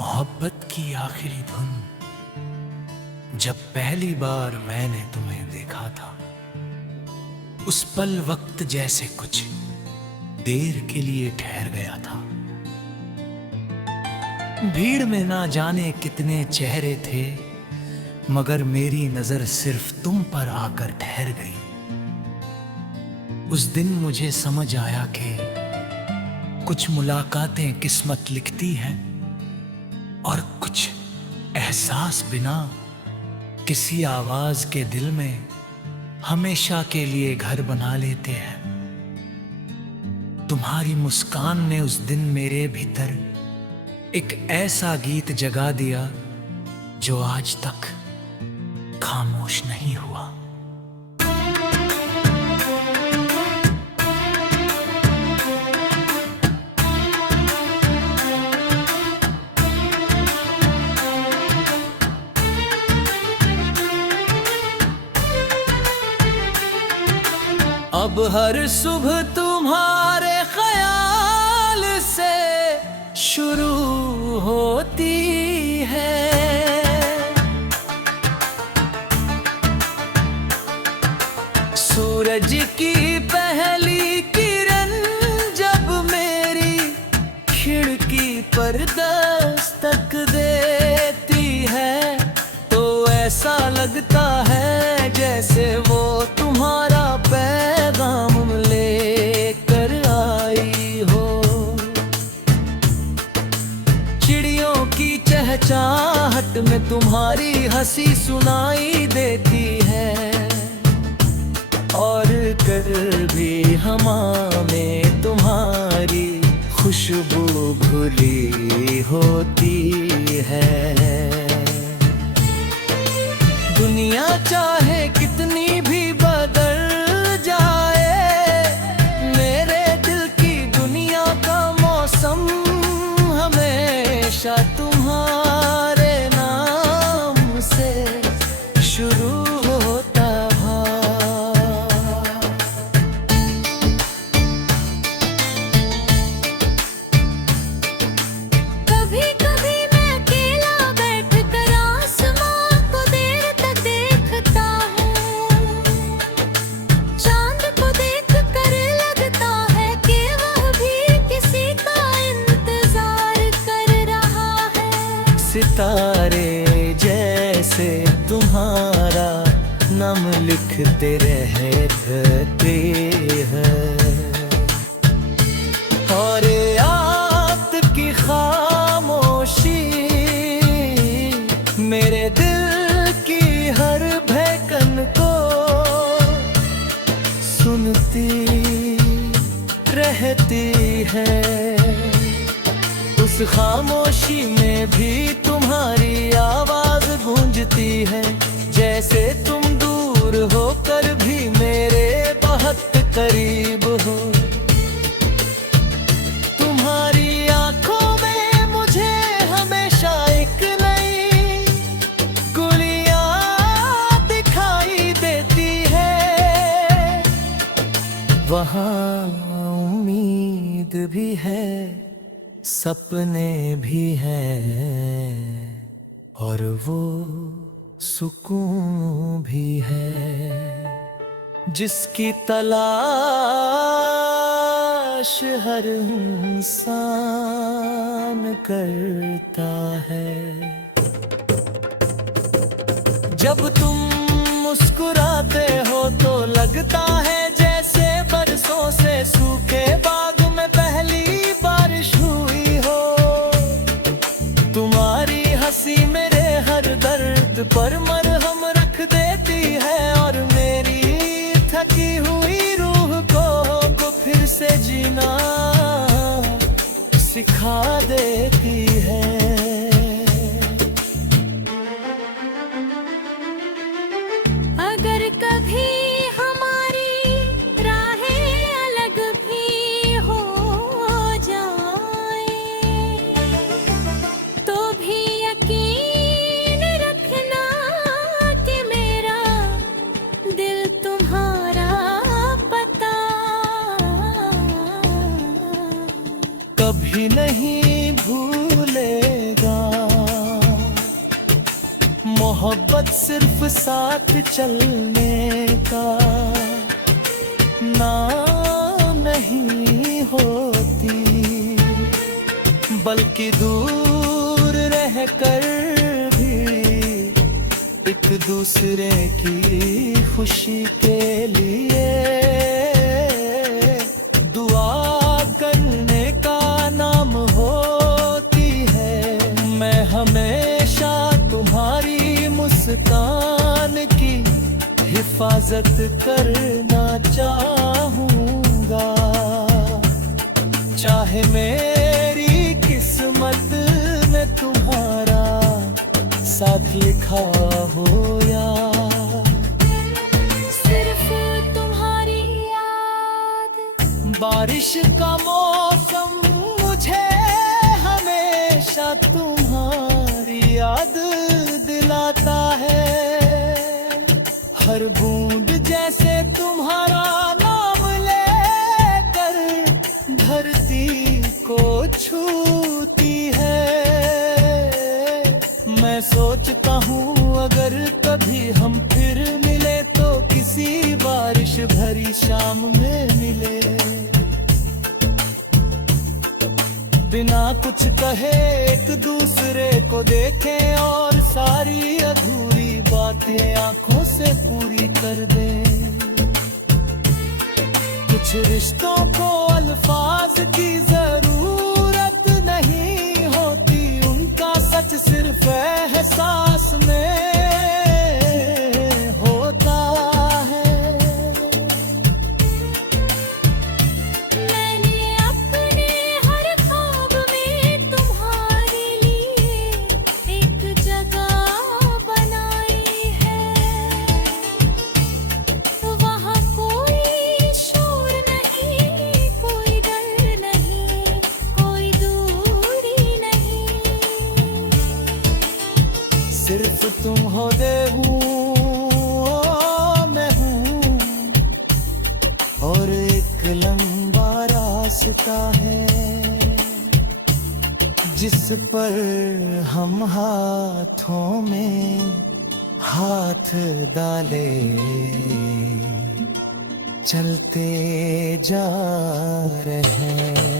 मोहब्बत की आखिरी धुन जब पहली बार मैंने तुम्हें देखा था, उस पल वक्त जैसे कुछ देर के लिए ठहर गया था। भीड़ में ना जाने कितने चेहरे थे, मगर मेरी नजर सिर्फ तुम पर आकर ठहर गई। उस दिन मुझे समझ आया कि कुछ मुलाकातें किस्मत लिखती हैं और कुछ एहसास बिना किसी आवाज के दिल में हमेशा के लिए घर बना लेते हैं। तुम्हारी मुस्कान ने उस दिन मेरे भीतर एक ऐसा गीत जगा दिया जो आज तक खामोश नहीं हुआ। अब हर सुबह तुम्हारे ख्याल से शुरू होती है। सूरज की पहली किरण जब मेरी खिड़की पर दस्तक देती है, तो ऐसा लगता है जैसे वो तुम्हारा पैगाम लेकर आई हो। चिड़ियों की चहचहाहट में तुम्हारी हंसी सुनाई देती है, और कर भी हवा में तुम्हारी खुशबू घुली होती है। दुनिया चाहे कितनी भी बदल जाए, मेरे दिल की दुनिया का मौसम हमेशा तुम्हारे नाम से शुरू होता है। कभी कभी मैं अकेला बैठकर आसमां को देर तक देखता हूँ। चांद को देखकर लगता है कि वह भी किसी का इंतजार कर रहा है। सितारे जैसे तुम्हारा नाम लिखते रहते हैं, और आपकी खामोशी मेरे दिल की हर धड़कन को सुनती रहती है। उस खामोशी में भी तुम्हारी आवाज गूंजती है, जैसे तुम दूर होकर भी मेरे बहुत करीब हो। तुम्हारी आंखों में मुझे हमेशा एक नई गुलियां दिखाई देती है। वहाँ उम्मीद भी है, सपने भी हैं, और वो सुकून भी है जिसकी तलाश हर इंसान करता है। जब तुम मुस्कुराते हो तो लगता है जैसे बरसों से सूखे बाग में पहली बारिश हुई हो। तुम्हारी हंसी मेरे हर दर्द पर मरहम रख देती है, और मेरी थकी हुई रूह को फिर से जीना सिखा देती है। अगर कभी हमारी राहें अलग भी हो जाए, तो भी यकीन रखना कि मेरा दिल तुम्हारा पता कभी नहीं भूलेगा। मोहब्बत सिर्फ साथ चलने का नाम नहीं होती, बल्कि दूर रहकर भी एक दूसरे की खुशी के लिए दुआ करने का नाम होती है। मैं हमेशा तुम्हारी मुस्कान की हिफाजत करना चाहूँगा, चाहे मेरी किस्मत में तुम्हारा साथ लिखा हो या सिर्फ तुम्हारी याद। बारिश का मौसम मुझे हमेशा तुम्हारी याद दिलाता है। हर बूंद जैसे तुम्हारा नाम लेकर धरती को छूती है। मैं सोचता हूँ अगर कभी हम फिर मिले तो किसी बारिश भरी शाम में मिले, बिना कुछ कहे एक दूसरे को देखें और सारी अधूरी बातें आंखों से पूरी कर दें। कुछ रिश्तों को अल्फाज की जरूरत नहीं होती, उनका सच सिर्फ एहसास में होता है। मैंने अपने हर ख्वाब में तुम्हारे लिए एक जगह बनाई है। वहाँ कोई शोर नहीं, कोई डर नहीं, कोई दूरी नहीं। सिर्फ तुम हो दे हूँ मैं हूँ, और एक लंबा रास्ता है जिस पर हम हाथों में हाथ डाले चलते जा रहे हैं।